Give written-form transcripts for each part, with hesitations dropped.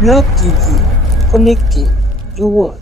Block TV, connecting the world.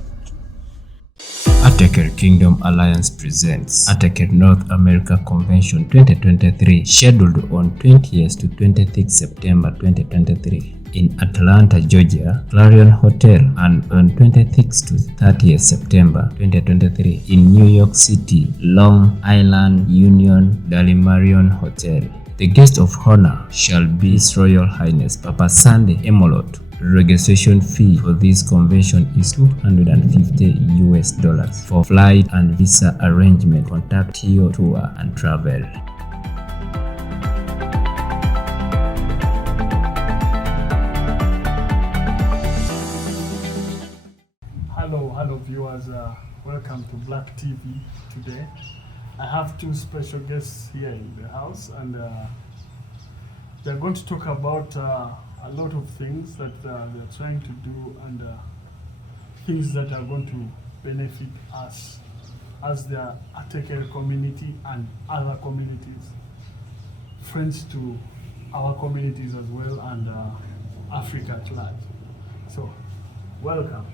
Ateker Kingdom Alliance presents Ateker North America Convention 2023, scheduled on 20th to 26th September 2023 in Atlanta, Georgia, Clarion Hotel, and on 26th to 30th September 2023 in New York City, Long Island Union Dalimarion Hotel. The guest of honor shall be His Royal Highness Papa Sunday Emolot. Registration fee for this convention is $250 For flight and visa arrangement, contact Tio Tour and Travel. Hello viewers, welcome to Black TV today. I have two special guests here in the house, and they're going to talk about a lot of things that they're trying to do, and things that are going to benefit us as the Ateker community and other communities, friends to our communities as well, and Africa at large. So, welcome.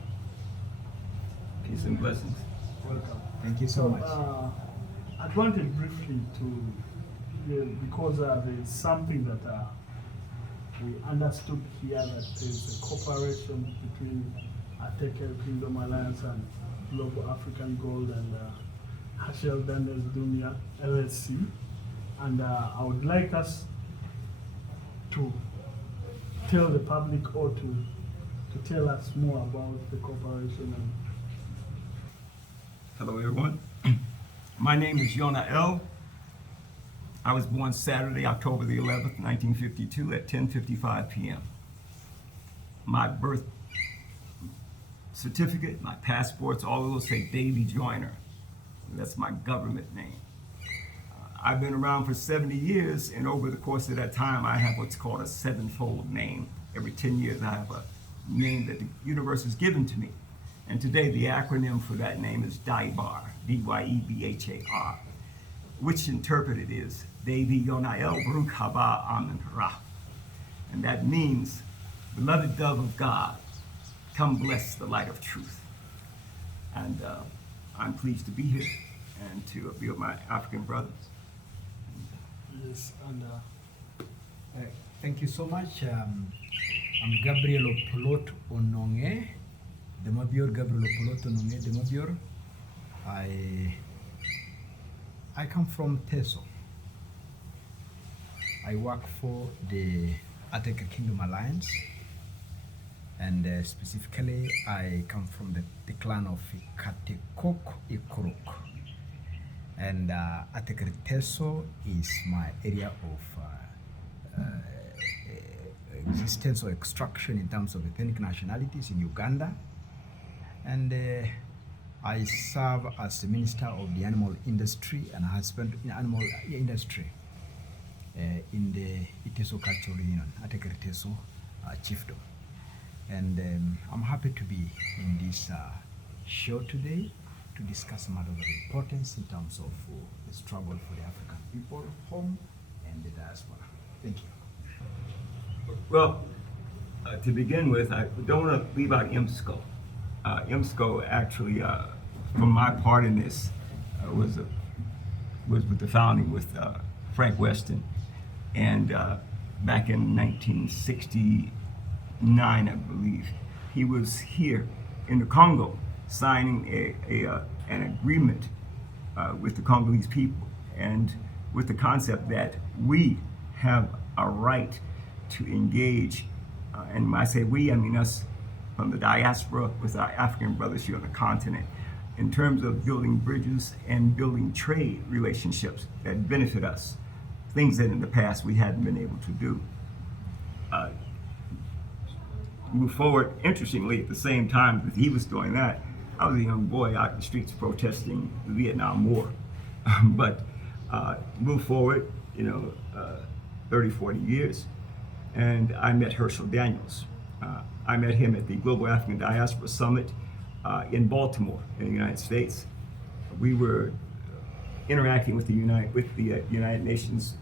Peace and blessings. Welcome. Thank you so much. I wanted briefly to, because there's something that we understood here, that there's a cooperation between Ateker Kingdom Alliance and Global African Gold and Hashel Daniels Dunia LLC, and I would like us to tell the public, or to tell us more about the cooperation. Hello, everyone. My name is Yonah L. I was born Saturday, October the 11th, 1952 at 10:55 p.m. My birth certificate, my passports, all of those say Davy Joyner. That's my government name. I've been around for 70 years, and over the course of that time, I have what's called a sevenfold name. Every 10 years, I have a name that the universe has given to me. And today, the acronym for that name is DYEBHAR, D-Y-E-B-H-A-R, which interpreted is Davy Yonah El Baruch Haba Amen Ra. And that means, beloved dove of God, come bless the light of truth. And I'm pleased to be here and to be with my African brothers. Yes, and Thank you so much. I'm Gabriel Opolot Ononge, Demabior Gabriel Opolot Ononge Demabior. I come from Teso. I work for the Ateker Kingdom Alliance, and specifically I come from the clan of Katekok Ikuruk. And Ateker Teso is my area of existence or extraction in terms of ethnic nationalities in Uganda. And I serve as the Minister of the Animal Industry and husband in animal industry in the Iteso Cultural Union, Ateker Teso Chiefdom. And I'm happy to be in this show today to discuss matters of importance in terms of the struggle for the African people, home and the diaspora. Thank you. Well, to begin with, I don't want to leave out IMSCO. IMSCO actually, from my part in this, was with the founding with Frank Weston, and back in 1969, I believe, he was here in the Congo signing an agreement with the Congolese people, and with the concept that we have a right to engage, and when I say we, I mean us from the diaspora with our African brothers here on the continent, in terms of building bridges and building trade relationships that benefit us, things that in the past we hadn't been able to do. Move forward, interestingly, at the same time that he was doing that, I was a young boy out in the streets protesting the Vietnam War. But move forward, 30, 40 years, and I met Herschel Daniels. I met him at the Global African Diaspora Summit in Baltimore, in the United States. We were interacting with the United Nations,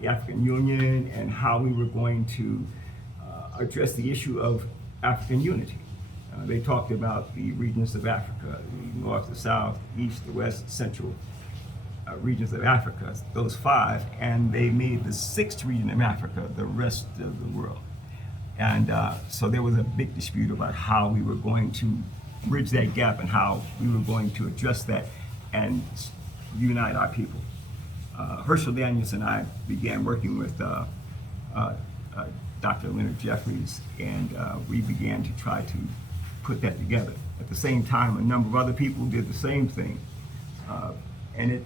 the African Union, and how we were going to address the issue of African unity. They talked about the regions of Africa, the north, the south, east, the west, central regions of Africa, those five, and they made the sixth region of Africa the rest of the world. And so there was a big dispute about how we were going to bridge that gap and how we were going to address that and unite our people. Herschel Daniels and I began working with Dr. Leonard Jeffries, and we began to try to put that together. At the same time, a number of other people did the same thing, and it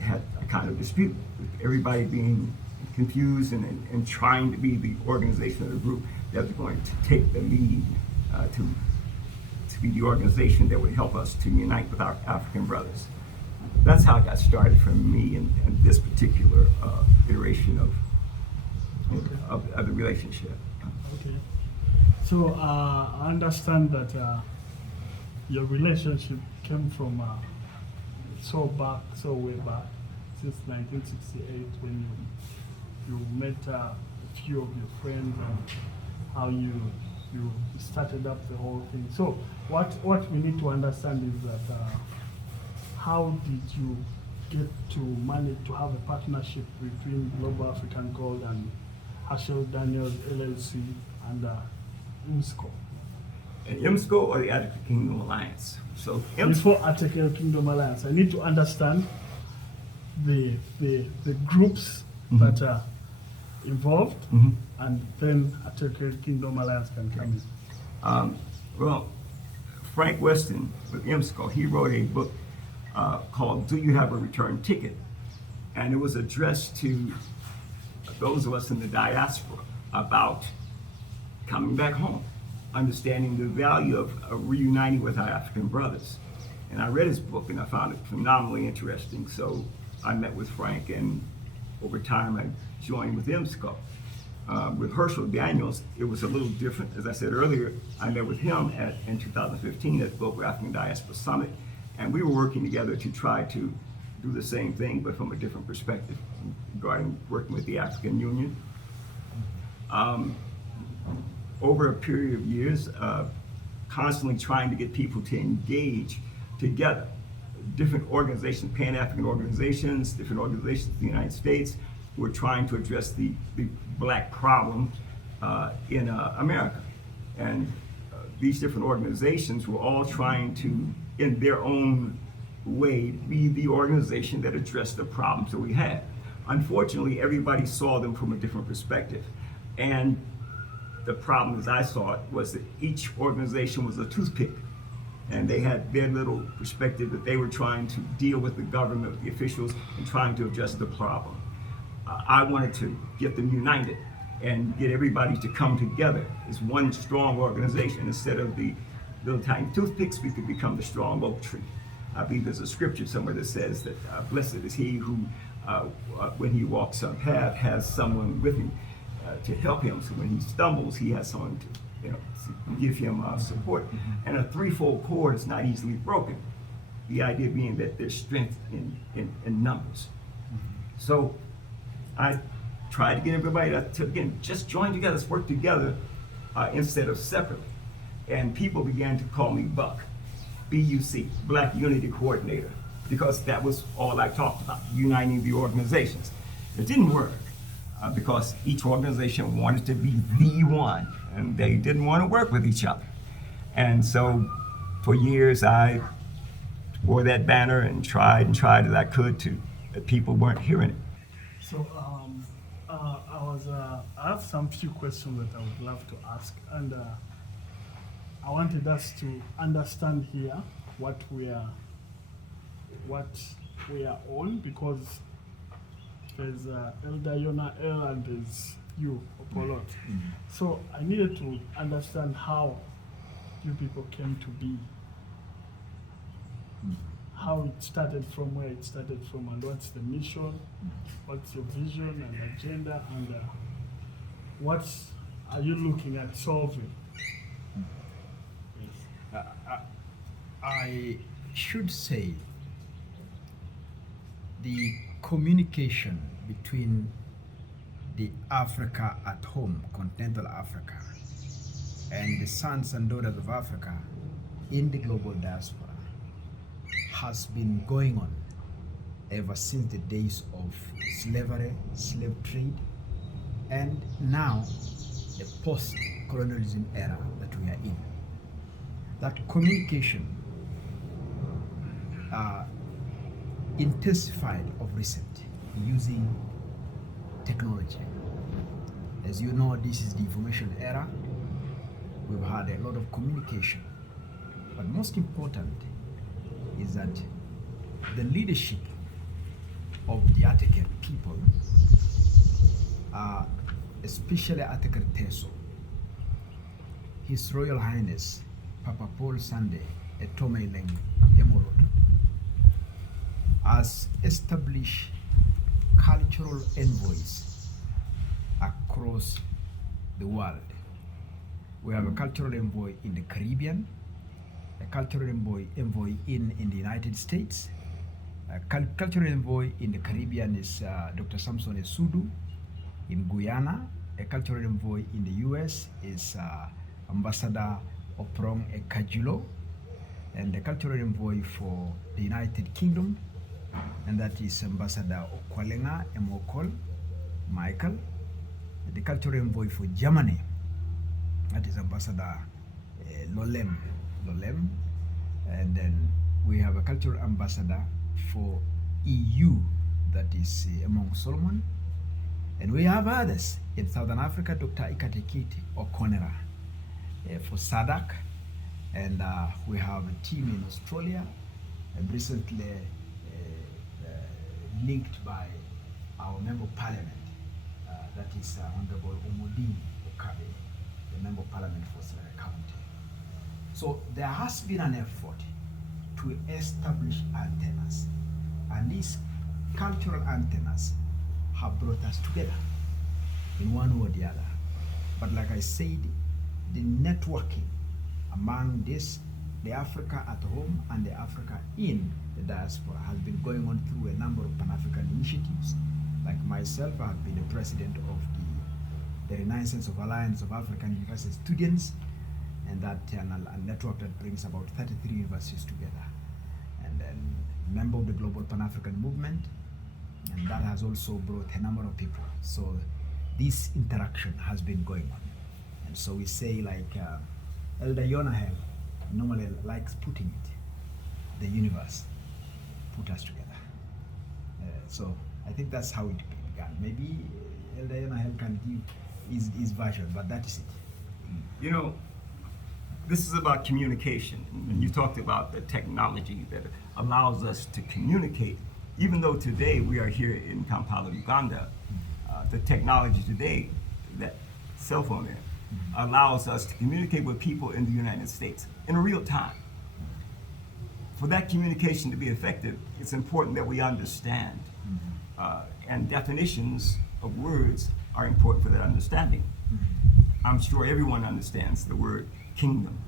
had a kind of dispute, with everybody being confused and trying to be the organization of the group that was going to take the lead to be the organization that would help us to unite with our African brothers. That's how it got started for me in this particular iteration of the relationship. Okay. So I understand that your relationship came from so way back, since 1968, when you met a few of your friends and how you started up the whole thing. So what we need to understand is that how did you get to manage to have a partnership between Global African Gold and Herschel Daniels LLC and IMSCO? IMSCO, or the Attica Kingdom Alliance. So Before Attica Kingdom Alliance, I need to understand the groups that are involved, and then Attica Kingdom Alliance can come in. Well, Frank Weston with IMSCO, he wrote a book called Do You Have a Return Ticket? And it was addressed to those of us in the diaspora about coming back home, understanding the value of reuniting with our African brothers. And I read his book and I found it phenomenally interesting. So I met with Frank, and over time I joined with IMSCO. With Herschel Daniels, it was a little different. As I said earlier, I met with him in 2015 at the Global African Diaspora Summit, and we were working together to try to do the same thing, but from a different perspective regarding working with the African Union. Over a period of years, constantly trying to get people to engage together. Different organizations, Pan-African organizations, different organizations in the United States, who are trying to address the black problem in America. And these different organizations were all trying to, in their own way, be the organization that addressed the problems that we had. Unfortunately, everybody saw them from a different perspective. And the problem, as I saw it, was that each organization was a toothpick. And they had their little perspective that they were trying to deal with the government, with the officials, and trying to address the problem. I wanted to get them united and get everybody to come together as one strong organization. Instead of the little tiny toothpicks, we could become the strong oak tree. I believe there's a scripture somewhere that says that blessed is he who, when he walks a path, has someone with him to help him. So when he stumbles, he has someone to give him support. And a threefold cord is not easily broken. The idea being that there's strength in numbers. So I tried to get everybody to again, just join together, let's work together instead of separately. And people began to call me Buck, B-U-C, Black Unity Coordinator, because that was all I talked about, uniting the organizations. It didn't work because each organization wanted to be the one, and they didn't want to work with each other. And so for years I wore that banner and tried as I could to, but people weren't hearing it. So I have some few questions that I would love to ask, and I wanted us to understand here what we are on, because there's Elder Yonah L and there's you, Opolot. So I needed to understand how you people came to be, how it started from, where it started from, and what's the mission, what's your vision and agenda, and what are you looking at solving? I should say the communication between the Africa at home, continental Africa, and the sons and daughters of Africa in the global diaspora has been going on ever since the days of slavery, slave trade, and now the post-colonialism era that we are in. That communication intensified of recent using technology. As you know, this is the information era. We've had a lot of communication, but most important is that the leadership of the Ataker people, especially Ataker Teso, His Royal Highness Papa Paul Sunday Etomeleng Emorod, has established cultural envoys across the world. We have a cultural envoy in the Caribbean, a cultural envoy in the United States. A cultural envoy in the Caribbean is Dr. Samson Esudu. In Guyana, a cultural envoy in the US is Ambassador Oprong Ekajulo, and the cultural envoy for the United Kingdom, and that is Ambassador Okwalenga Emokol Michael. The cultural envoy for Germany, that is Ambassador Lolem, and then we have a cultural ambassador for EU, that is Among Solomon, and we have others in Southern Africa, Dr. Ikatekiti Okonera for SADC, and we have a team in Australia, recently linked by our Member of Parliament, that is Honorable Omodini Okabe, the Member of Parliament for Sierra County. So there has been an effort to establish antennas, and these cultural antennas have brought us together in one way or the other. But like I said, the networking among the Africa at home and the Africa in the diaspora has been going on through a number of Pan-African initiatives. Like myself, I have been the president of the Renaissance of Alliance of African University Students, and that a network that brings about 33 universities together. And then member of the Global Pan-African Movement, and that has also brought a number of people. So this interaction has been going on. And so we say, like Elder Yonah normally likes putting it, the universe put us together. So I think that's how it began. Maybe Elder Yonah can give his version, but that is it. You know, this is about communication. And you talked about the technology that allows us to communicate. Even though today we are here in Kampala, Uganda, the technology today, that cell phone there, allows us to communicate with people in the United States in real time. For that communication to be effective, it's important that we understand. And definitions of words are important for that understanding. I'm sure everyone understands the word kingdom.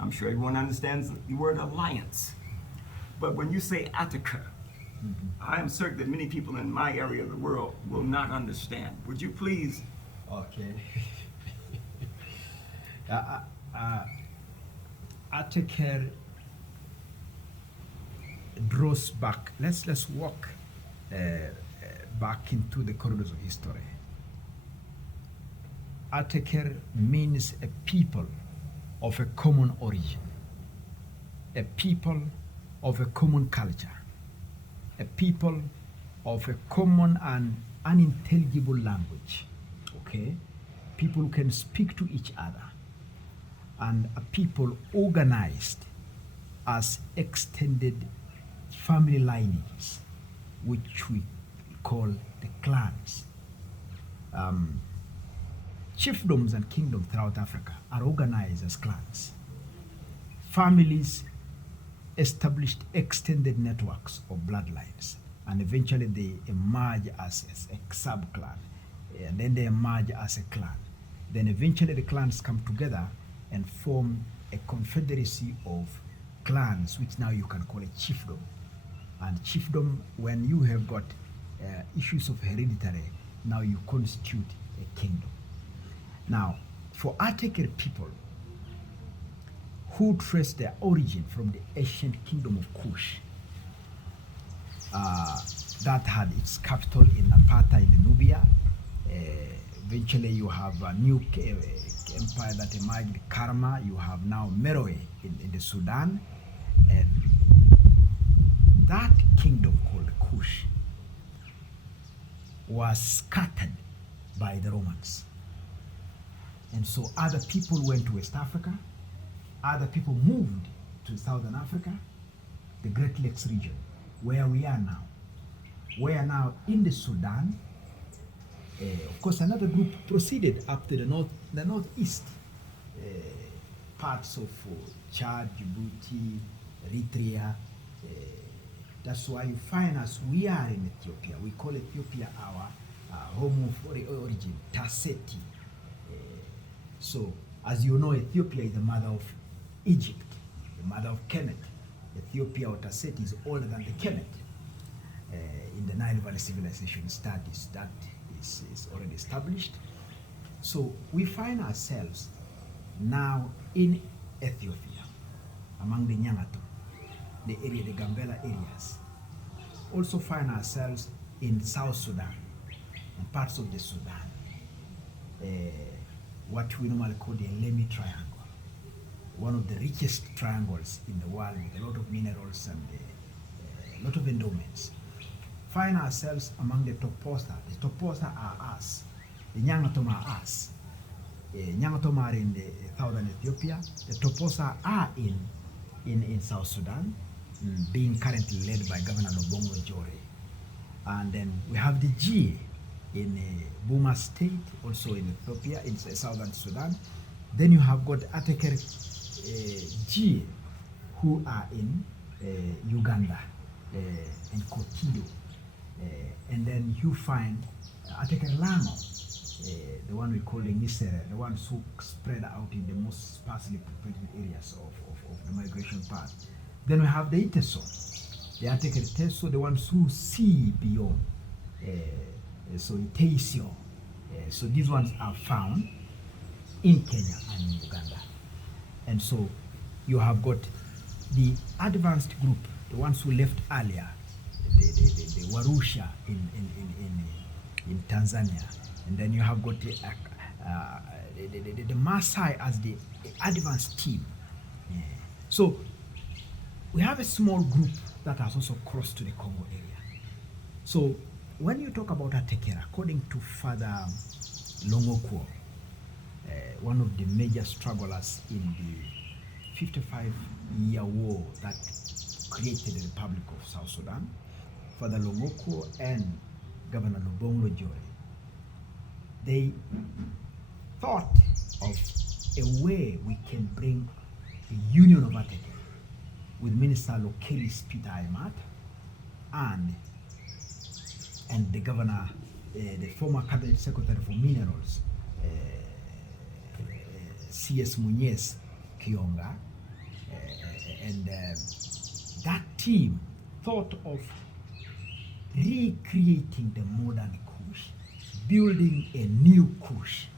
I'm sure everyone understands the word alliance. But when you say Attica, I am certain that many people in my area of the world will not understand. Would you please? Okay. Attica draws back. Let's walk back into the corridors of history. Attica means a people of a common origin, a people of a common culture, a people of a common and unintelligible language, okay? People who can speak to each other, and a people organized as extended family lineages, which we call the clans. Chiefdoms and kingdoms throughout Africa are organized as clans. Families established extended networks of bloodlines, and eventually they emerge as a sub-clan, and then they emerge as a clan. Then eventually the clans come together and form a confederacy of clans, which now you can call a chiefdom. And chiefdom, when you have got issues of hereditary, now you constitute a kingdom. Now, for Attica people, who trace their origin from the ancient kingdom of Kush, that had its capital in Napata in Nubia. Eventually you have a new empire that emerged, Karma. You have now Meroe in the Sudan. And that kingdom called Kush was scattered by the Romans. And so other people went to West Africa, other people moved to Southern Africa, the Great Lakes region, where we are now. We are now in the Sudan. Of course, another group proceeded up to the northeast parts of Chad, Djibouti, Eritrea. That's why you find us, we are in Ethiopia. We call Ethiopia our home of origin, Tasseti. So, as you know, Ethiopia is the mother of Egypt, the mother of Kemet. Ethiopia or Tasseti is older than the Kemet. In the Nile Valley Civilization studies, that is already established. So we find ourselves now in Ethiopia, among the Nyangato, the area, the Gambela areas. Also find ourselves in South Sudan, and parts of the Sudan, what we normally call the Lemi Triangle, one of the richest triangles in the world with a lot of minerals and a lot of endowments. Find ourselves among the Toposa. The Toposa are us. The Nyangatom are us. Nyangatom are in the southern Ethiopia. The Toposa are in South Sudan, being currently led by Governor Lobongo Jore. And then we have the G in Buma State, also in Ethiopia, in southern Sudan. Then you have got Ateker G, who are in Uganda, in Kotido. And then you find Ateker Lamo, the one we call the Nisere, the ones who spread out in the most sparsely populated areas of the migration path. Then we have the Iteso, the Ateker Teso, the ones who see beyond. So Iteisio. So these ones are found in Kenya and in Uganda. And so you have got the advanced group, the ones who left earlier, the Warusha in Tanzania. And then you have got the Maasai as the advanced team. Yeah. So we have a small group that has also crossed to the Congo area. So when you talk about Atekera, according to Father Longokuo, one of the major strugglers in the 55-year war that created the Republic of South Sudan, Father Longokuo and Governor Lobongo Jore, they thought of a way we can bring a union of Atekera with Minister Lokelis Peter Aymat and the governor, the former cabinet secretary for minerals, C.S. Munyes Kionga, and that team thought of recreating the modern Kush, building a new Kush,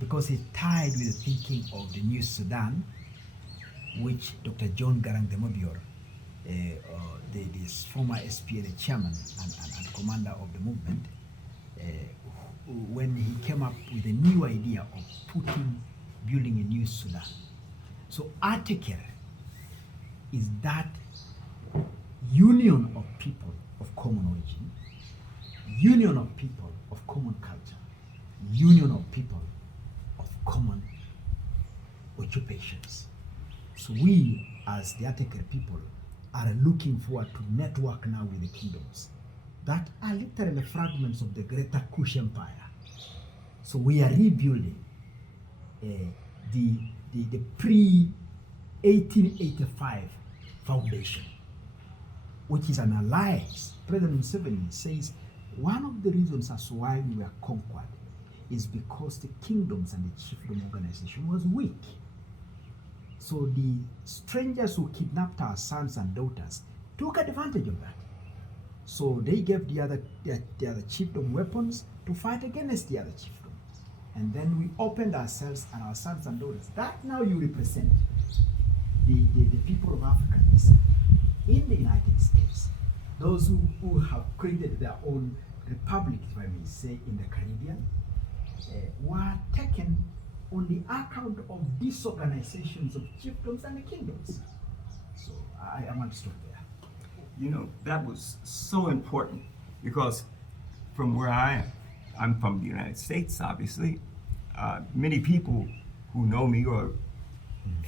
because it tied with the thinking of the new Sudan, which Dr. John Garang de Mobior, this former SPLA chairman and commander of the movement, when he came up with a new idea of building a new Sudan. So Ateker is that union of people of common origin, union of people of common culture, union of people of common occupations. So we, as the Ateker people, are looking forward to network now with the kingdoms that are literally fragments of the greater Kush Empire. So we are rebuilding the pre-1885 foundation, which is an alliance. President Museveni says one of the reasons as why we were conquered is because the kingdoms and the chiefdom organization was weak. So the strangers who kidnapped our sons and daughters took advantage of that. So they gave the other chiefdom weapons to fight against the other chiefdom. And then we opened ourselves and our sons and daughters. That now you represent. the people of African descent in the United States, those who have created their own republic, if I may say, in the Caribbean, were taken on the account of disorganizations of chiefdoms and kingdoms. So I want to stop there. You know, that was so important because from where I'm from the United States, obviously. Many people who know me or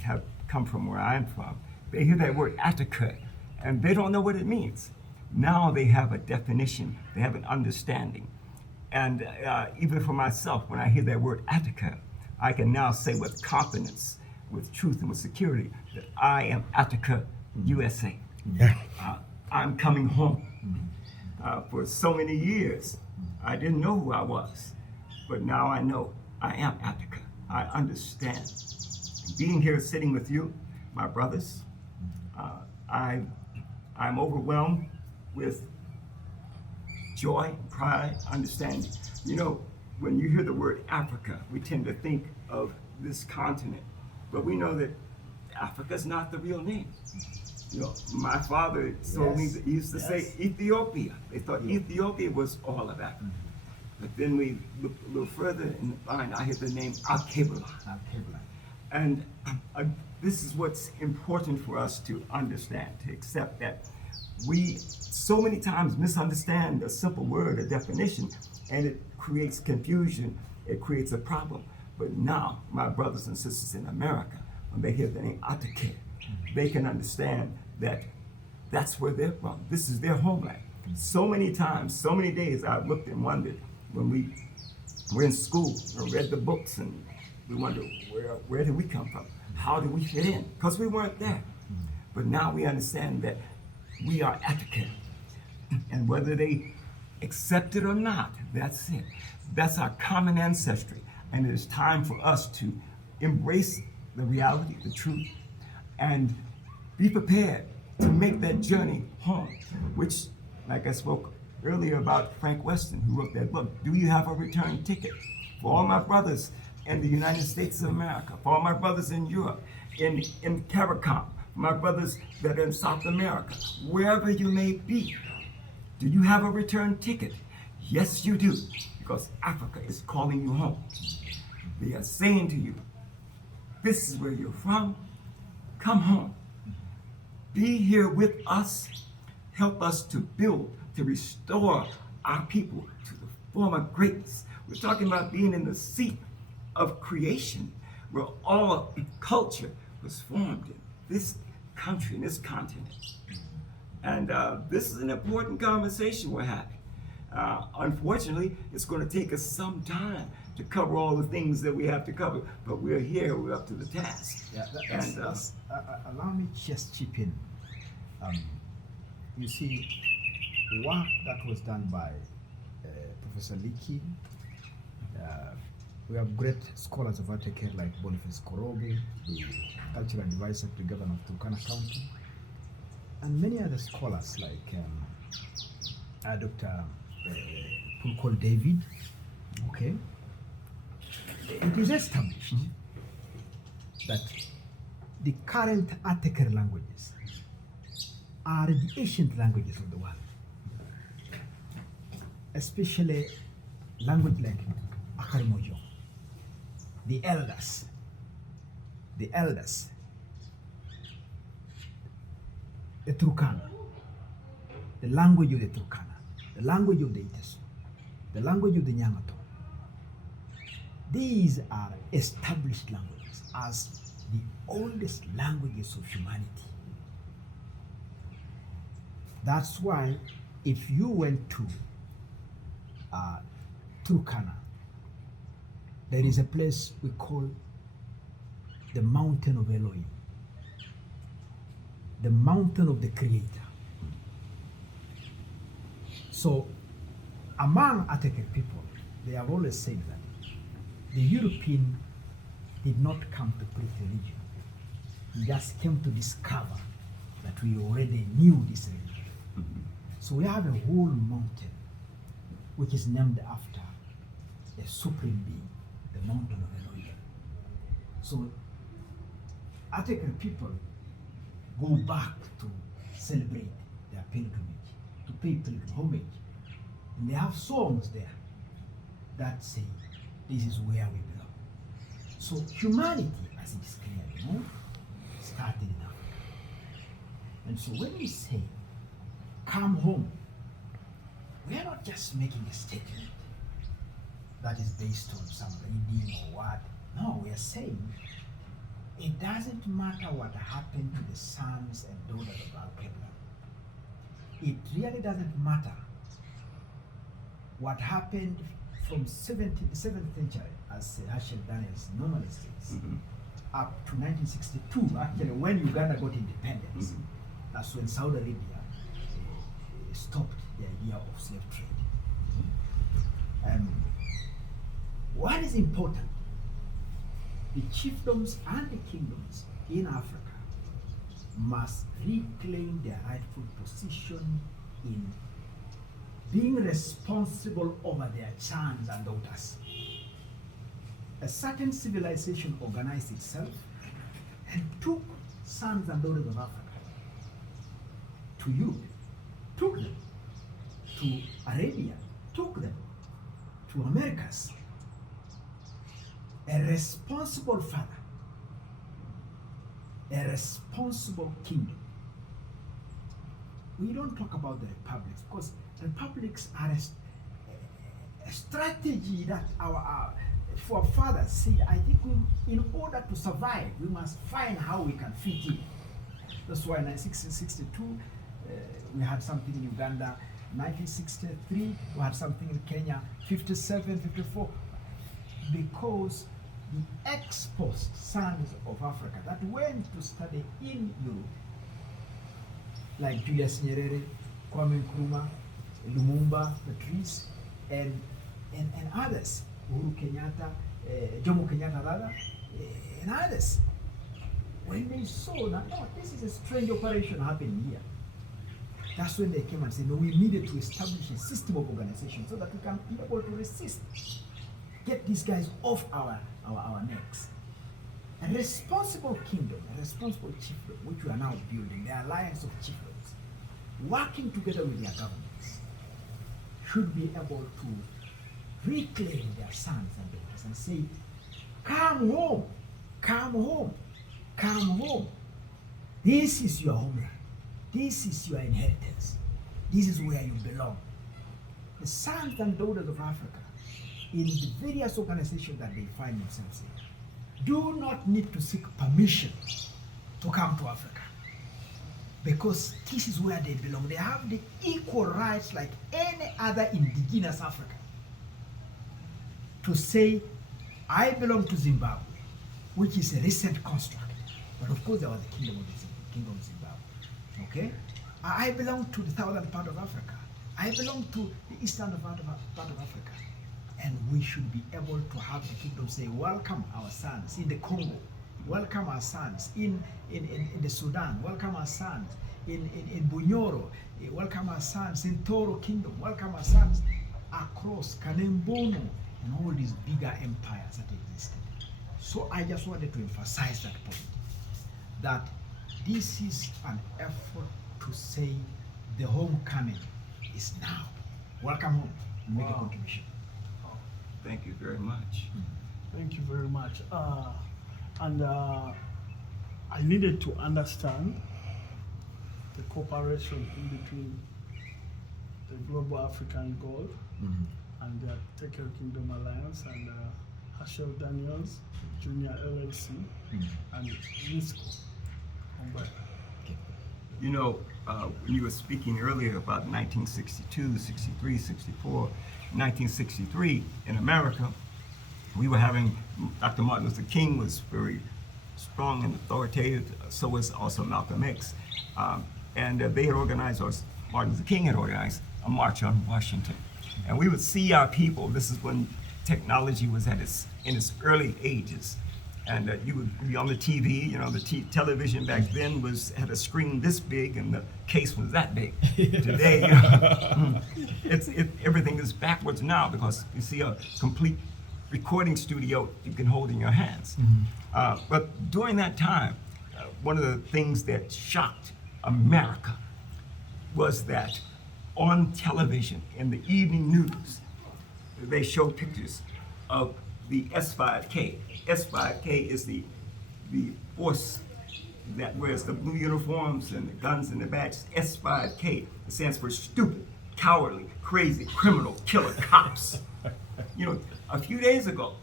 have come from where I'm from, they hear that word Attica and they don't know what it means. Now they have a definition, they have an understanding. And even for myself, when I hear that word Attica, I can now say with confidence, with truth and with security, that I am Attica, USA. Yeah. I'm coming home. For so many years, I didn't know who I was, but now I know I am Attica. I understand. Being here, sitting with you, my brothers, I'm overwhelmed with joy, pride, understanding. You know, when you hear the word Africa, we tend to think of this continent, but we know that Africa is not the real name. You know, my father told me that he used to say Ethiopia. They thought Ethiopia was all of Africa. But then we look a little further and find I hear the name Akebula. And this is what's important for us to understand, to accept that we so many times misunderstand a simple word, a definition, and it creates confusion, it creates a problem. But now, my brothers and sisters in America, when they hear the name Attica, they can understand that that's where they're from. This is their homeland. So many times, so many days I've looked and wondered when we were in school and read the books and we wonder where did we come from? How did we fit in? Because we weren't there. But now we understand that we are Attica. And whether they accept it or not, that's it. That's our common ancestry. And it is time for us to embrace the reality, the truth, and be prepared to make that journey home, which, like I spoke earlier about Frank Weston, who wrote that book, Do You Have a Return Ticket? For all my brothers in the United States of America, for all my brothers in Europe, in CARICOM, my brothers that are in South America, wherever you may be, do you have a return ticket? Yes, you do, because Africa is calling you home. They are saying to you, this is where you're from, come home. Be here with us, help us to build, to restore our people to the former greatness. We're talking about being in the seat of creation, where all culture was formed in this country, in this continent. And this is an important conversation we're having. Unfortunately, it's going to take us some time to cover all the things that we have to cover, but we're here, we're up to the task. Yeah, allow me just chip in. You see, work that was done by Professor Leakey, we have great scholars of Attica like Boniface Korobe, the cultural advisor to the governor of Turkana County, and many other scholars like Dr. Pulkol David. Okay, it is established that the current Attica languages are the ancient languages of the world, especially language like Akarimojo, the elders, the Turkana, the language of the Turkana, the language of the Itesu, the language of the Nyangato. These are established languages as the oldest languages of humanity. That's why if you went to Turkana, there is a place we call the Mountain of Elohim, the mountain of the Creator. So among Attica people, they have always said that the European did not come to preach religion. He just came to discover that we already knew this religion. So we have a whole mountain which is named after a supreme being, the mountain of Elohim. So Attica people go back to celebrate their pilgrimage, to pay pilgrim homage. And they have songs there that say, this is where we belong. So humanity, as it is clear, started in Africa. And so when we say, come home, we are not just making a statement that is based on some reading or what. No, we are saying it doesn't matter what happened to the sons and daughters of Al-Qaeda. It really doesn't matter what happened from 7th century, as Herschel Daniels normally says, up to 1962, actually, when Uganda got independence. That's when Saudi Arabia stopped the idea of slave trade. What is important? The chiefdoms and the kingdoms in Africa must reclaim their rightful position in being responsible over their sons and daughters. A certain civilization organized itself and took sons and daughters of Africa to Europe, took them to Arabia, took them to Americas. A responsible father, a responsible kingdom. We don't talk about the republics because republics are a strategy that our forefathers said, I think in order to survive, we must find how we can fit in. That's why in 1662, we had something in Uganda. 1963, we had something in Kenya. 57, 54, because the exposed sons of Africa that went to study in Europe, like Julius Nyerere, Kwame Nkrumah, Lumumba, Patrice, and others, Uhuru Kenyatta, Jomo Kenyatta rather, and others, when they saw that, no, this is a strange operation happening here, that's when they came and said, no, we needed to establish a system of organization so that we can be able to resist, get these guys off our necks. A responsible kingdom, a responsible chiefdom, which we are now building, the alliance of chiefdoms, working together with their governments, should be able to reclaim their sons and daughters and say, come home, come home, come home. This is your homeland. This is your inheritance. This is where you belong. The sons and daughters of Africa, in the various organizations that they find themselves in, do not need to seek permission to come to Africa, because this is where they belong. They have the equal rights like any other indigenous African to say, I belong to Zimbabwe, which is a recent construct. But of course there was the Kingdom of Zimbabwe. Okay? I belong to the southern part of Africa. I belong to the eastern part of Africa. And we should be able to have the kingdom say, welcome our sons in the Congo, welcome our sons in the Sudan, welcome our sons in Bunyoro, welcome our sons in Toro Kingdom, welcome our sons across Kanembono and all these bigger empires that existed. So I just wanted to emphasize that point, that this is an effort to say the homecoming is now. Welcome home and make a contribution. Thank you very much. Thank you very much. I needed to understand the cooperation in between the Global African Gold and the Take Care Kingdom Alliance and Herschel Daniels Junior LLC and NISCO. You know, when you were speaking earlier about 1962, 63, 64, 1963 in America, we were having, Dr. Martin Luther King was very strong and authoritative, so was also Malcolm X. And they had organized, or Martin Luther King had organized, a march on Washington. And we would see our people, this is when technology was in its early ages. And you would be on the TV, you know, the television back then had a screen this big and the case was that big. Today, everything is backwards now, because you see a complete recording studio you can hold in your hands. But during that time, one of the things that shocked America was that on television, in the evening news, they show pictures of the S5K. S5K is the force that wears the blue uniforms and the guns and the badges. S5K, it stands for stupid, cowardly, crazy, criminal, killer cops. You know, a few days ago,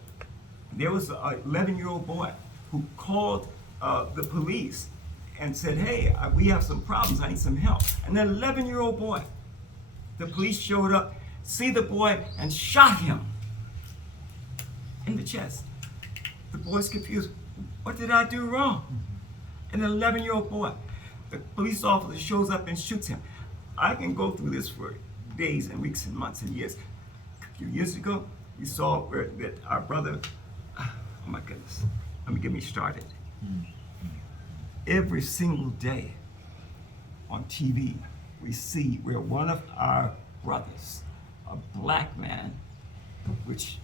there was an 11-year-old boy who called the police and said, hey, we have some problems, I need some help. And an 11-year-old boy, the police showed up, see the boy, and shot him in the chest. The boy's confused. What did I do wrong? An 11-year-old boy. The police officer shows up and shoots him. I can go through this for days and weeks and months and years. A few years ago, we saw that our brother, oh my goodness, get me started. Every single day on TV, we see where one of our brothers, a black man, which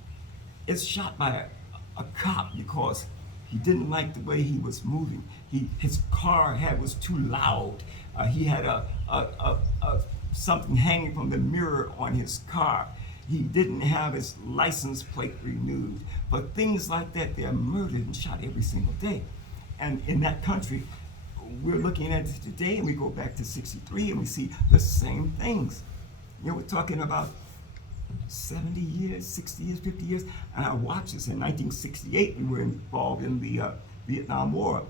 is shot by a cop because he didn't like the way he was moving. His car was too loud. He had something hanging from the mirror on his car. He didn't have his license plate renewed. But things like that, they're murdered and shot every single day. And in that country, we're looking at it today, and we go back to '63, and we see the same things. You know, we're talking about 70 years, 60 years, 50 years. And I watched this in 1968. We were involved in the Vietnam War.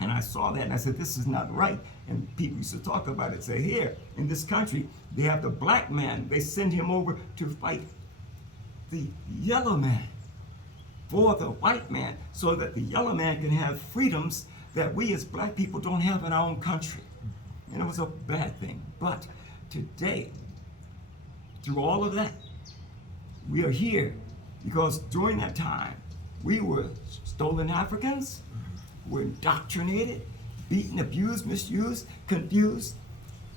And I saw that and I said, this is not right. And people used to talk about it, say, here, in this country, they have the black man. They send him over to fight the yellow man for the white man so that the yellow man can have freedoms that we as black people don't have in our own country. And it was a bad thing. But today, through all of that, we are here because during that time, we were stolen Africans, were indoctrinated, beaten, abused, misused, confused,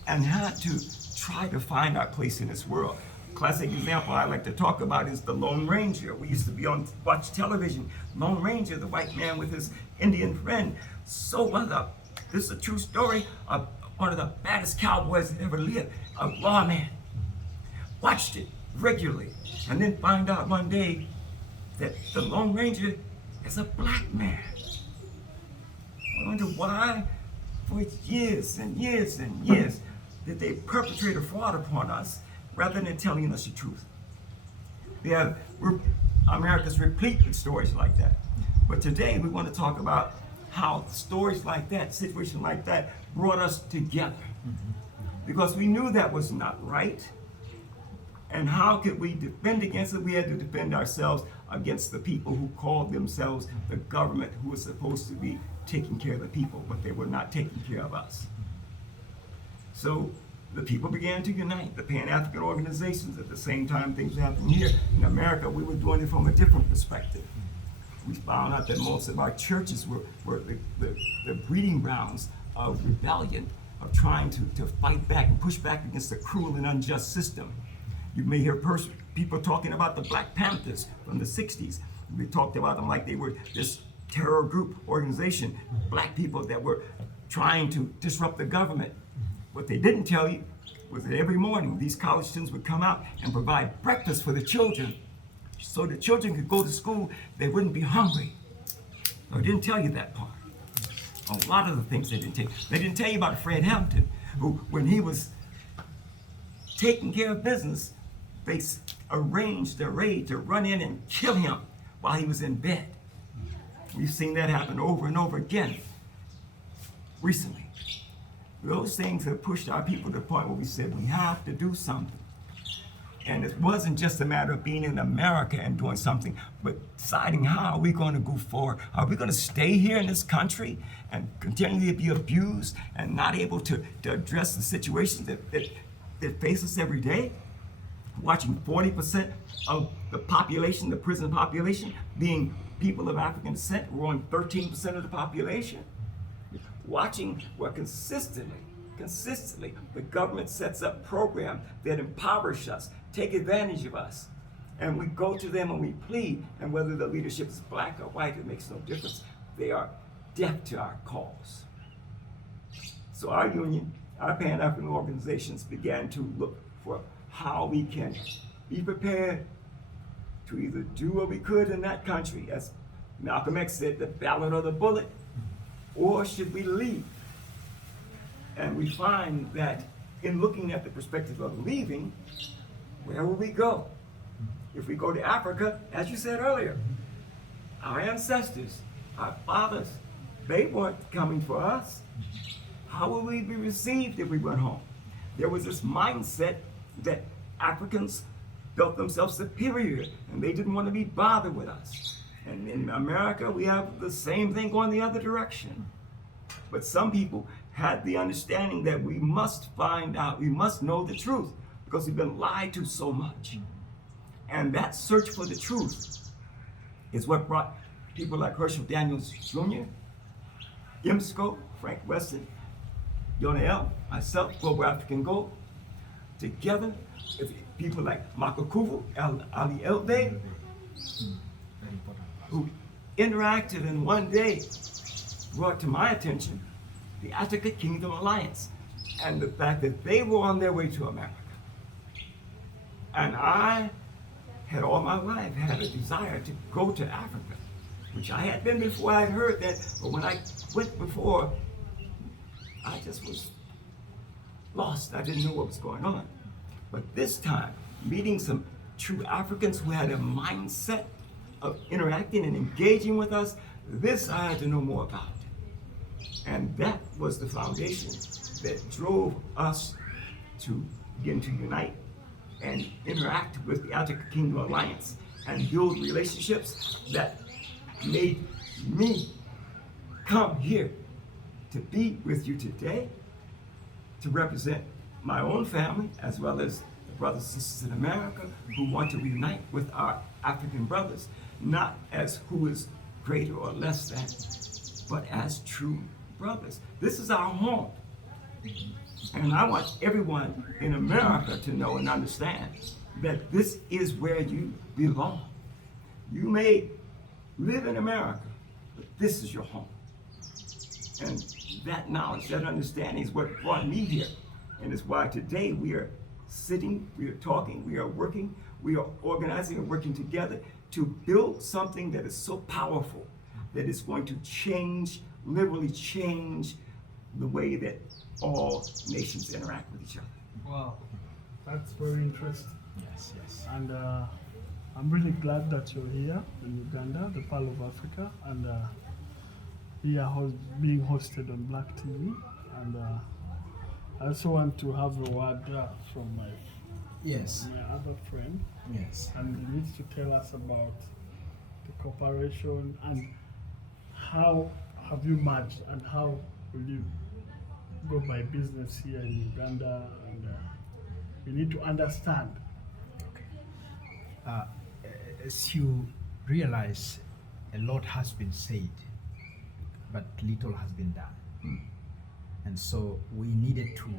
and had to try to find our place in this world. Classic example I like to talk about is the Lone Ranger. We used to watch television. Lone Ranger, the white man with his Indian friend. This is a true story of one of the baddest cowboys that ever lived, a lawman. Watched it regularly, and then find out one day that the Lone Ranger is a black man. I wonder why, for years and years and years, did they perpetrate a fraud upon us rather than telling us the truth. America's replete with stories like that. But today we want to talk about how stories like that, situations like that, brought us together. Because we knew that was not right. And how could we defend against it? We had to defend ourselves against the people who called themselves the government, who was supposed to be taking care of the people, but they were not taking care of us. So the people began to unite, the Pan-African organizations. At the same time things were happening here in America, we were doing it from a different perspective. We found out that most of our churches were the breeding grounds of rebellion, of trying to fight back and push back against a cruel and unjust system. You may hear people talking about the Black Panthers from the 60s. We talked about them like they were this terror group organization, black people that were trying to disrupt the government. What they didn't tell you was that every morning these college students would come out and provide breakfast for the children so the children could go to school, they wouldn't be hungry. No, they didn't tell you that part. A lot of the things they didn't tell you. They didn't tell you about Fred Hampton, who, when he was taking care of business, they arranged a raid to run in and kill him while he was in bed. We've seen that happen over and over again recently. Those things have pushed our people to the point where we said we have to do something. And it wasn't just a matter of being in America and doing something, but deciding how are we going to go forward? Are we going to stay here in this country and continually be abused and not able to address the situations that face us every day? Watching 40% of the population, the prison population, being people of African descent, we're on 13% of the population. Watching where consistently, the government sets up programs that impoverish us, take advantage of us. And we go to them and we plead, and whether the leadership is black or white, it makes no difference. They are deaf to our cause. So our union, our Pan-African organizations began to look for how we can be prepared to either do what we could in that country, as Malcolm X said, the ballot or the bullet, or should we leave? And we find that in looking at the perspective of leaving, where will we go? If we go to Africa, as you said earlier, our ancestors, our fathers, they weren't coming for us. How will we be received if we went home? There was this mindset that Africans felt themselves superior and they didn't want to be bothered with us. And in America, we have the same thing going the other direction. But some people had the understanding that we must find out, we must know the truth because we've been lied to so much. And that search for the truth is what brought people like Herschel Daniels Jr., Imsco, Frank Weston, Yonah, myself, Global African Gold, together with people like Makakuvu, Ali Elde, who interacted and one day brought to my attention the Attica Kingdom Alliance and the fact that they were on their way to America. And I had all my life had a desire to go to Africa, which I had been before I had heard that, but when I went before, I just was lost. I didn't know what was going on. But this time, meeting some true Africans who had a mindset of interacting and engaging with us, this I had to know more about. And that was the foundation that drove us to begin to unite and interact with the Attica Kingdom Alliance and build relationships that made me come here to be with you today, to represent my own family as well as the brothers and sisters in America who want to reunite with our African brothers, not as who is greater or less than, but as true brothers. This is our home. And I want everyone in America to know and understand that this is where you belong. You may live in America, but this is your home. And that knowledge, that understanding is what brought me here. And it's why today we are sitting, we are talking, we are working, we are organizing and working together to build something that is so powerful that is going to change, literally change the way that all nations interact with each other. Wow, that's very interesting. Yes, yes. And I'm really glad that you're here in Uganda, the Pearl of Africa, and we are being hosted on Black TV. And I also want to have a word from my other friend. Yes. And he needs to tell us about the cooperation and how have you merged and how will you go by business here in Uganda, and we need to understand. Okay. As you realize, a lot has been said, but little has been done. And so we needed to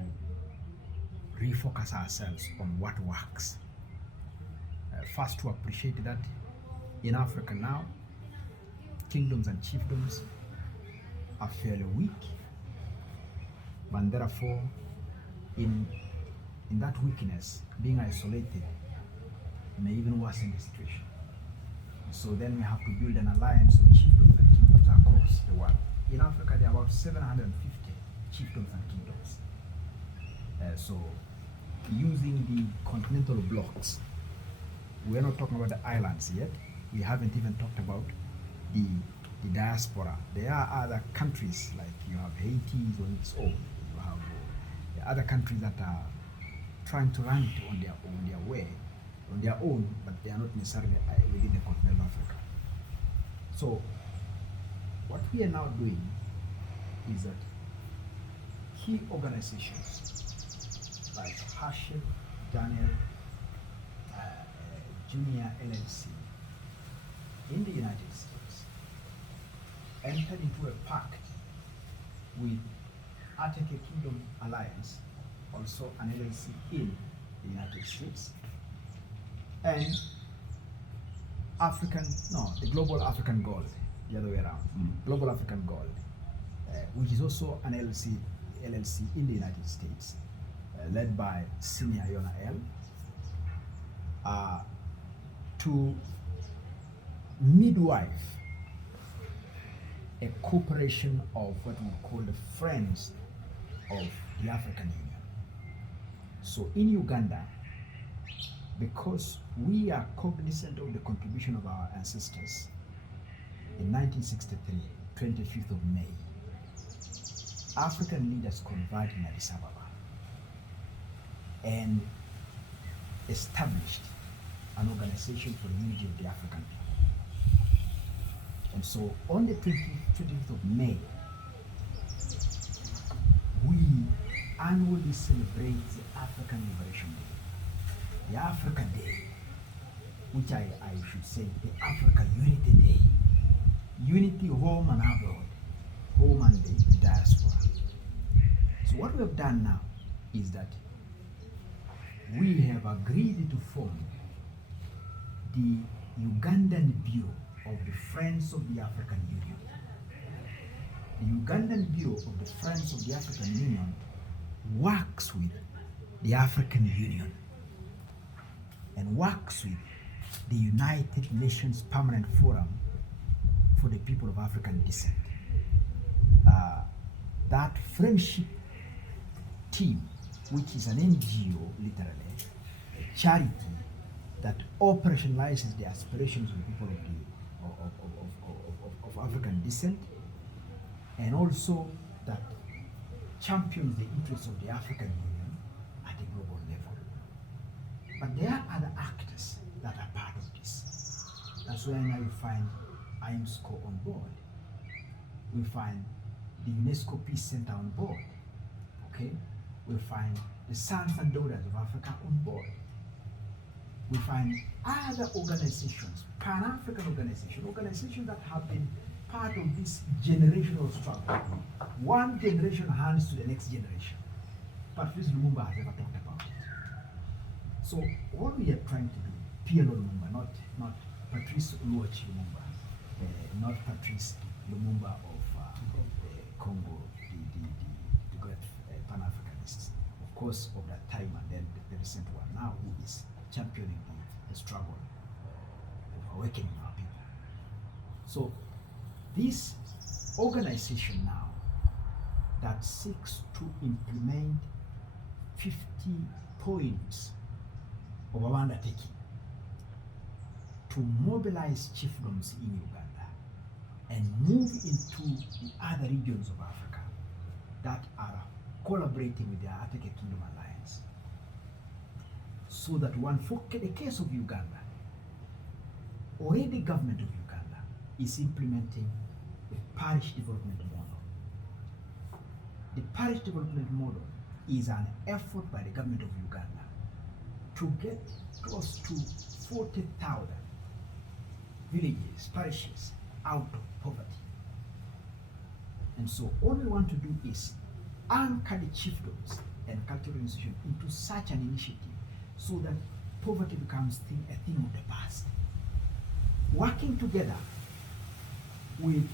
refocus ourselves on what works. First, to appreciate that in Africa now, kingdoms and chiefdoms are fairly weak, but therefore, in that weakness, being isolated may even worsen the situation. So then we have to build an alliance of chiefdoms and kingdoms across the world. In Africa, there are about 750 chiefdoms and kingdoms. So using the continental blocks, we're not talking about the islands yet. We haven't even talked about the diaspora. There are other countries, like you have Haiti on its own. You have other countries that are trying to run it on their own, but they are not necessarily within the continent of Africa. So what we are now doing is that key organizations like Herschel Daniel Junior LLC in the United States entered into a pact with Attica Kingdom Alliance, also an LLC in the United States, and the Global African Gold the other way around. Global African Gold, which is also an LLC in the United States, led by Senior Yonah L, to midwife a cooperation of what we call the Friends of the African Union. So in Uganda, because we are cognizant of the contribution of our ancestors, in 1963, 25th of May, African leaders converged in Addis Ababa and established an organization for the unity of the African people. And so on the 25th of May, we annually celebrate the African Liberation Day, the Africa Day, which I should say the Africa Unity Day. Unity home and abroad, home and the diaspora. So what we have done now is that we have agreed to form the Ugandan Bureau of the Friends of the African Union. The Ugandan Bureau of the Friends of the African Union works with the African Union and works with the United Nations Permanent Forum for the People of African Descent. That friendship team, which is an NGO, literally, a charity that operationalizes the aspirations of the people of African descent, and also that champions the interests of the African Union at a global level. But there are other actors that are part of this. That's where now you find IMSCO on board. We find the UNESCO Peace Center on board. Okay? We find the Sons and Daughters of Africa on board. We find other organizations, Pan-African organizations that have been part of this generational struggle. One generation hands to the next generation. Patrice Lumumba has never talked about it. So what we are trying to do, PLO Lumumba, not Patrice Oluochi Lumumba, not Patrice Lumumba of Congo, the great Pan-Africanist, of course, of that time, and then the recent one now, who is championing the struggle of awakening our people. So this organization now that seeks to implement 50 points of our undertaking to mobilize chiefdoms in Uganda and move into the other regions of Africa that are collaborating with the Attica Kingdom Alliance. So that one, for the case of Uganda, already the government of Uganda is implementing a parish development model. The parish development model is an effort by the government of Uganda to get close to 40,000 villages, parishes out of poverty. And so all we want to do is anchor the chiefdoms and cultural institutions into such an initiative so that poverty becomes a thing of the past. Working together with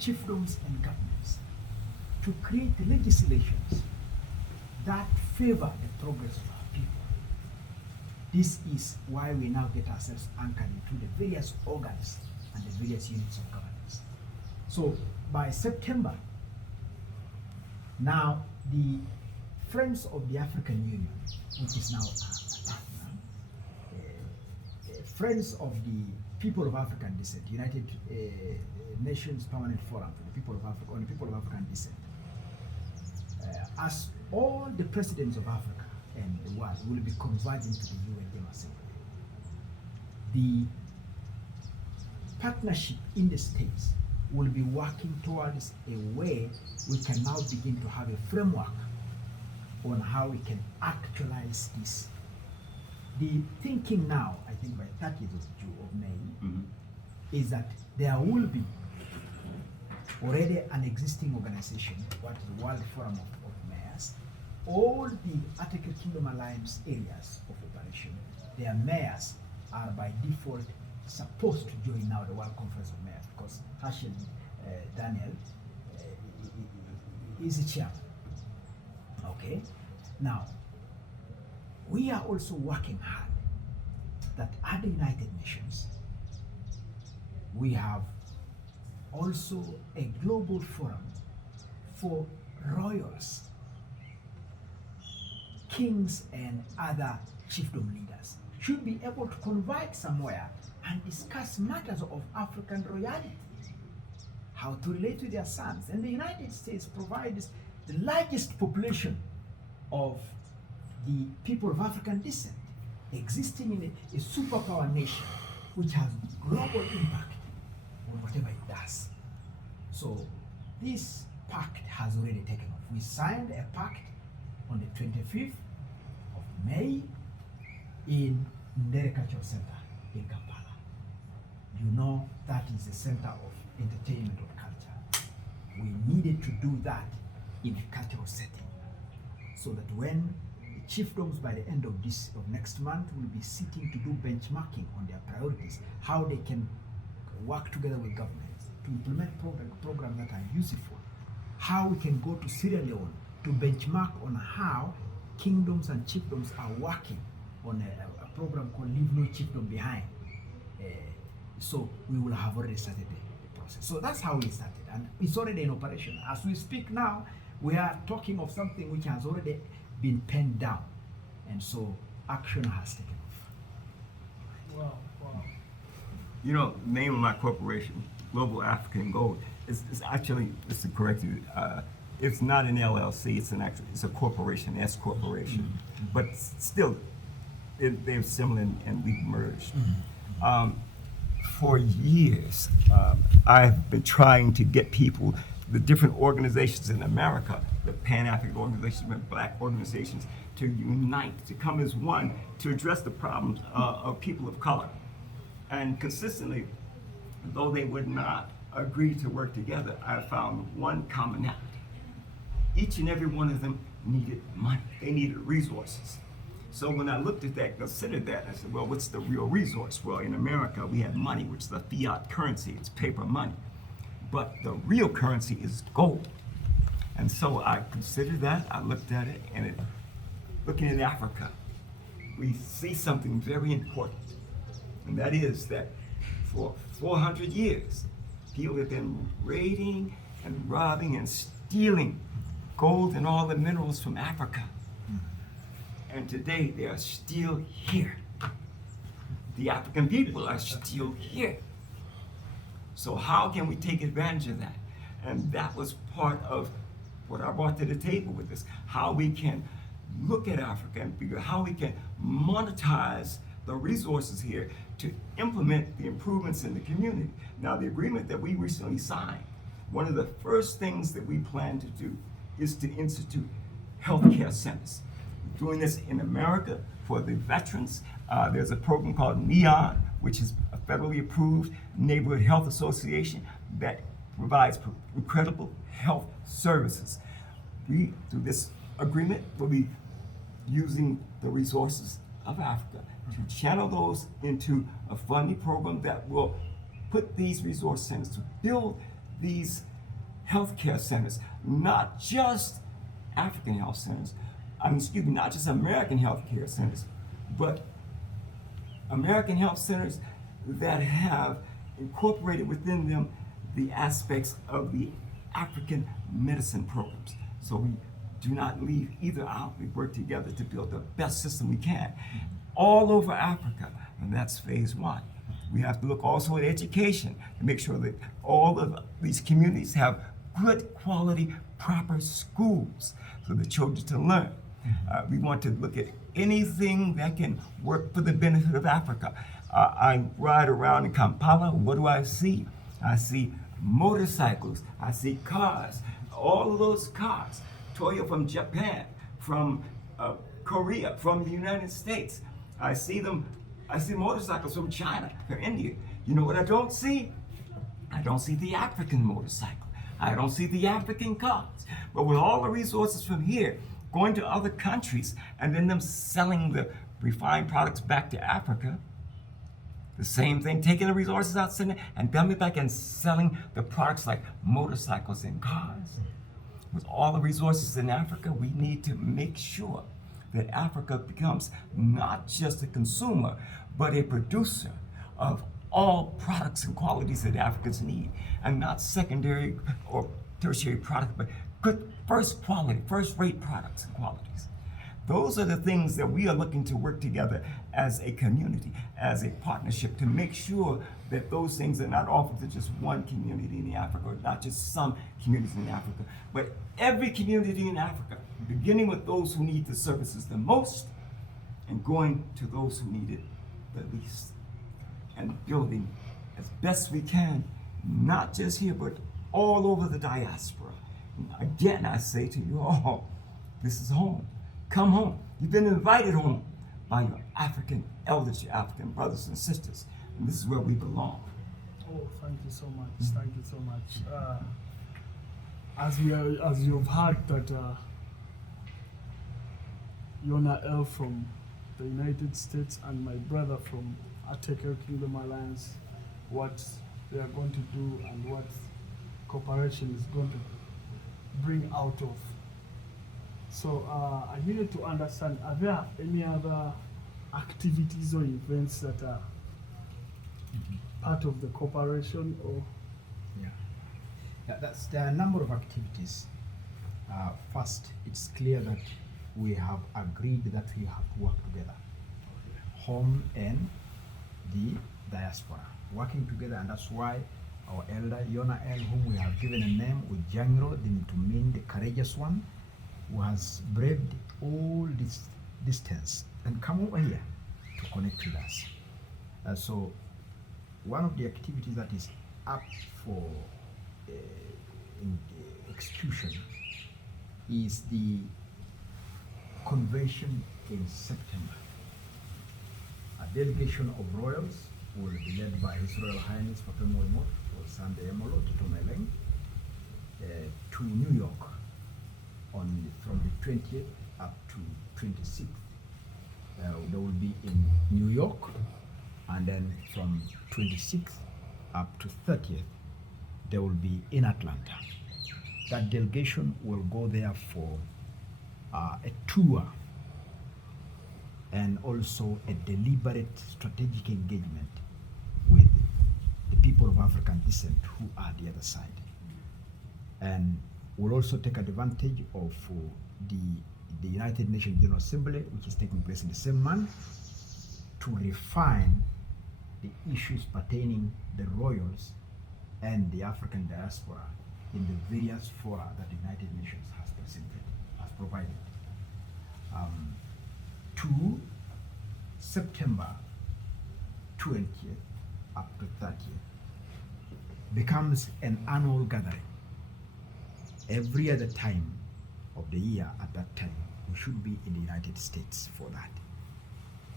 chiefdoms and governments to create legislations that favor the progress of our people. This is why we now get ourselves anchored into the various organs and the various units of governance. So by September, now the Friends of the African Union, which is now a partner, Friends of the People of African Descent, United Nations Permanent Forum for the People of Africa, on the People of African Descent, as all the presidents of Africa and the world will be converging to the UN General Assembly. The partnership in the states will be working towards a way we can now begin to have a framework on how we can actualize this. The thinking now, I think by 30th of May, is that there will be already an existing organization, what is the World Forum of Mayors. All the Attica Kingdom Alliance areas of operation, their mayors are by default supposed to join now the World Conference of Mayors because Herschel Daniel is the chairman. Okay, now we are also working hard that at the United Nations we have also a global forum for royals, kings and other chiefdom leaders should be able to convene somewhere and discuss matters of African royalty, how to relate with their sons. And the United States provides the largest population of the people of African descent, existing in a superpower nation which has global impact on whatever it does. So this pact has already taken off. We signed a pact on the 25th of May in Ndere Cultural Center in Kampala. You know that is the center of entertainment or culture. We needed to do that in a cultural setting so that when the chiefdoms by the end of next month will be sitting to do benchmarking on their priorities, how they can work together with governments to implement programs that are useful, how we can go to Sierra Leone to benchmark on how kingdoms and chiefdoms are working on a program called Leave No Chiefdom Behind. So we will have already started the process. So that's how we started, and it's already in operation. As we speak now, we are talking of something which has already been penned down, and so action has taken off. Wow, wow. You know, the name of my corporation, Global African Gold, is actually, just to correct you, it's not an LLC, it's a corporation, S corporation. But still, they're similar and we've merged. For years, I've been trying to get people, the different organizations in America, the Pan-African organizations, Black organizations, to unite, to come as one, to address the problems of people of color. And consistently, though they would not agree to work together, I found one commonality. Each and every one of them needed money. They needed resources. So when I looked at that, considered that, I said, well, what's the real resource? Well, in America, we have money, which is the fiat currency. It's paper money. But the real currency is gold. And so I considered that, I looked at it, and looking at Africa, we see something very important. And that is that for 400 years, people have been raiding and robbing and stealing gold and all the minerals from Africa. And today they are still here. The African people are still here. So how can we take advantage of that? And that was part of what I brought to the table with this, how we can look at Africa and figure how we can monetize the resources here to implement the improvements in the community. Now, the agreement that we recently signed, one of the first things that we plan to do is to institute healthcare centers. We're doing this in America for the veterans. There's a program called NEON, which is a federally approved neighborhood health association that provides incredible health services. We, through this agreement, will be using the resources of Africa to channel those into a funding program that will put these resource centers to build these healthcare centers, not just African health centers, not just American healthcare centers, but American health centers that have incorporated within them the aspects of the African medicine programs. So we do not leave either out. We work together to build the best system we can all over Africa, and that's phase one. We have to look also at education to make sure that all of these communities have good quality, proper schools for the children to learn. We want to look at anything that can work for the benefit of Africa. I ride around in Kampala, what do I see? I see motorcycles, I see cars, all of those cars, Toyo from Japan, from Korea, from the United States. I see motorcycles from China, from India. You know what I don't see? I don't see the African motorcycle. I don't see the African cars. But with all the resources from here, going to other countries, and then them selling the refined products back to Africa, The same thing, taking the resources out, sending and dumping back and selling the products like motorcycles and cars. With all the resources in Africa, we need to make sure that Africa becomes not just a consumer, but a producer of all products and qualities that Africans need, and not secondary or tertiary products, but good first quality, first rate products and qualities. Those are the things that we are looking to work together as a community, as a partnership, to make sure that those things are not offered to just one community in Africa, or not just some communities in Africa, but every community in Africa, beginning with those who need the services the most and going to those who need it the least, and building as best we can, not just here, but all over the diaspora. Again, I say to you all, this is home. Come home. You've been invited home by your African elders, your African brothers and sisters, and this is where we belong. Oh, thank you so much. Thank you so much. As you've heard that Yonah L from the United States and my brother from Ateker Kingdom Alliance, what they are going to do and what cooperation is going to bring out of. So I needed to understand, are there any other activities or events that are part of the cooperation? Or There are a number of activities. First, it's clear that we have agreed that we have to work together, home and the diaspora, working together, and that's why our elder Yonah L, whom we have given a name with Jangro, to mean the courageous one, who has braved all this distance and come over here to connect with us. So one of the activities that is up for execution is the convention in September. A delegation of royals will be led by His Royal Highness Papa Moimo or Sande Emolo Tutumeleng to New York from the 20th up to 26th. They will be in New York, and then from 26th up to 30th, they will be in Atlanta. That delegation will go there for a tour and also a deliberate strategic engagement with the people of African descent who are the other side. And we'll also take advantage of the United Nations General Assembly, which is taking place in the same month, to refine the issues pertaining the royals and the African diaspora in the various fora that the United Nations has provided. To September 20th up to 30th becomes an annual gathering. Every other time of the year at that time, we should be in the United States for that.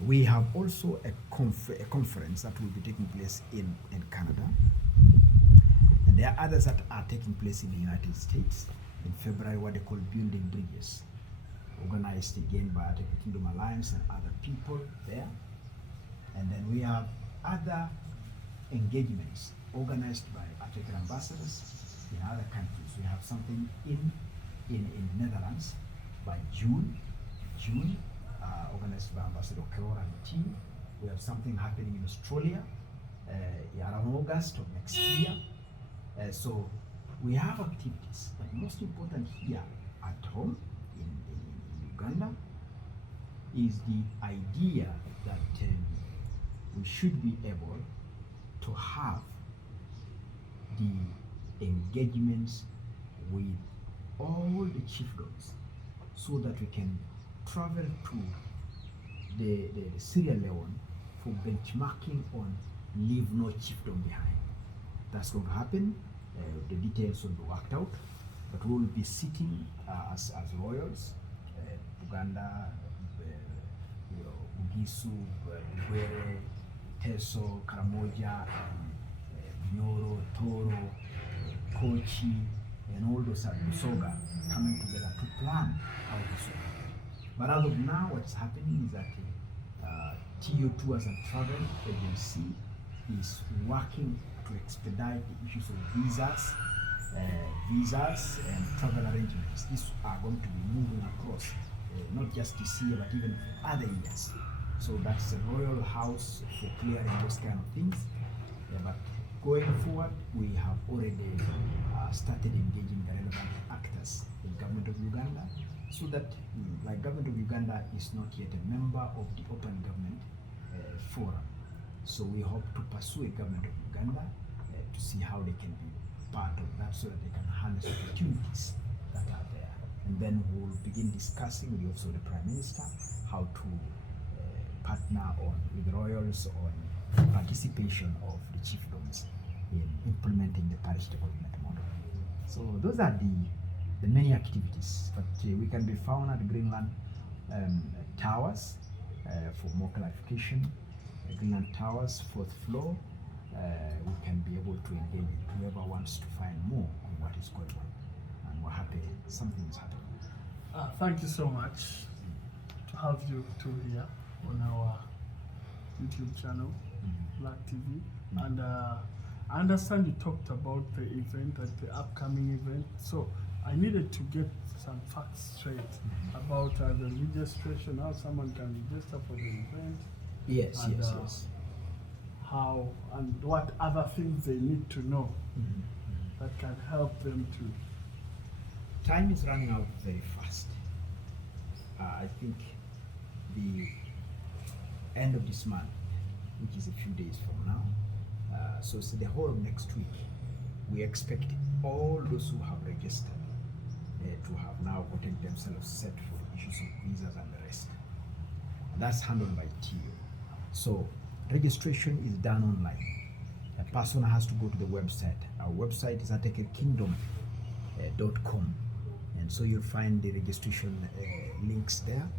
We have also a conference that will be taking place in Canada. And there are others that are taking place in the United States in February, what they call Building Bridges, organized again by the Kingdom Alliance and other people there. And then we have other engagements organized by African ambassadors in other countries. We have something in Netherlands by June, organized by Ambassador Kerora and team. We have something happening in Australia around August of next year. So we have activities, but most important here at home in Uganda is the idea that we should be able to have the engagements with all the chiefdoms so that we can travel to the Sierra Leone for benchmarking on leave no chiefdom behind. That's going to happen. The details will be worked out, but we will be sitting as royals, Uganda, Bugisu, Bwere, Teso, Karamoja, Nyoro, Toro, Kochi, and all those at Busoga coming together to plan how this will happen. But as of now, what's happening is that TU Tours and Travel Agency is working to expedite the issues of visas and travel arrangements. These are going to be moving across, not just this year, but even for other years. So that's the Royal House for clearing those kind of things. But going forward, we have already started engaging the relevant actors, the government of Uganda, so that like government of Uganda is not yet a member of the Open Government Forum. So we hope to pursue a government of Uganda to see how they can be part of that, so that they can harness opportunities that are there. And then we'll begin discussing with the Office of the Prime Minister how to partner with the royals on participation of the chiefdoms in implementing the parish development model. So those are the many activities, but we can be found at Greenland Towers for more clarification. Greenland Towers, 4th floor. We can be able to engage whoever wants to find more on what is going on, and we're happy something is happening. Thank you so much to have you two here on our YouTube channel, Black TV. And I understand you talked about the event, the upcoming event. So I needed to get some facts straight about the registration, how someone can register for the event. Yes, and, yes. How and what other things they need to know that can help them to. Time is running out very fast. I think the end of this month, which is a few days from now, so it's the whole of next week, we expect all those who have registered to have now gotten themselves set for the issues of visas and the rest. That's handled by TO. So registration is done online. A person has to go to the website. Our website is atekerkingdom.com, and so you'll find the registration links there.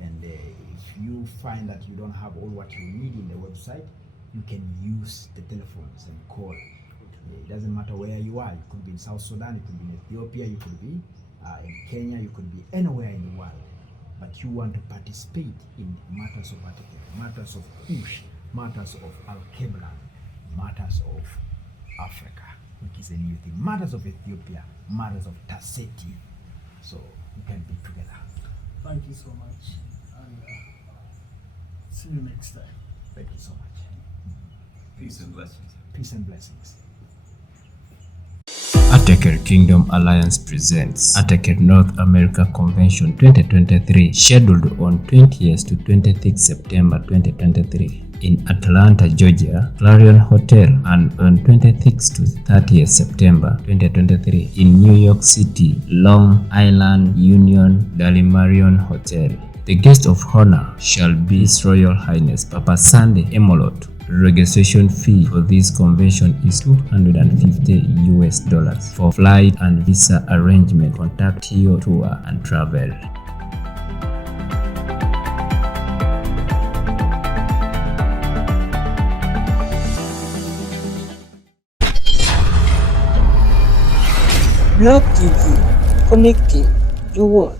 And if you find that you don't have all what you need in the website, you can use the telephones and call. It doesn't matter where you are. You could be in South Sudan, you could be in Ethiopia, you could be in Kenya, you could be anywhere in the world. But you want to participate in matters of Ateker, matters of Kush, matters of Al-Kebra, matters of Africa, which is a new thing, matters of Ethiopia, matters of Taseti. So you can be together. Thank you so much, and see you next time. Thank you so much. Peace and blessings. Peace and blessings. Ateker Kingdom Alliance presents Ateker North America Convention 2023, scheduled on 20th to 26th September 2023 in Atlanta, Georgia, Clarion Hotel, and on 26th to 30th September 2023 in New York City, Long Island Union Dalimarion Hotel. The guest of honor shall be His Royal Highness Papa Sunday Emolot. Registration fee for this convention is $250. For flight and visa arrangement, contact TO Tour and Travel. Black TV, connecting the world.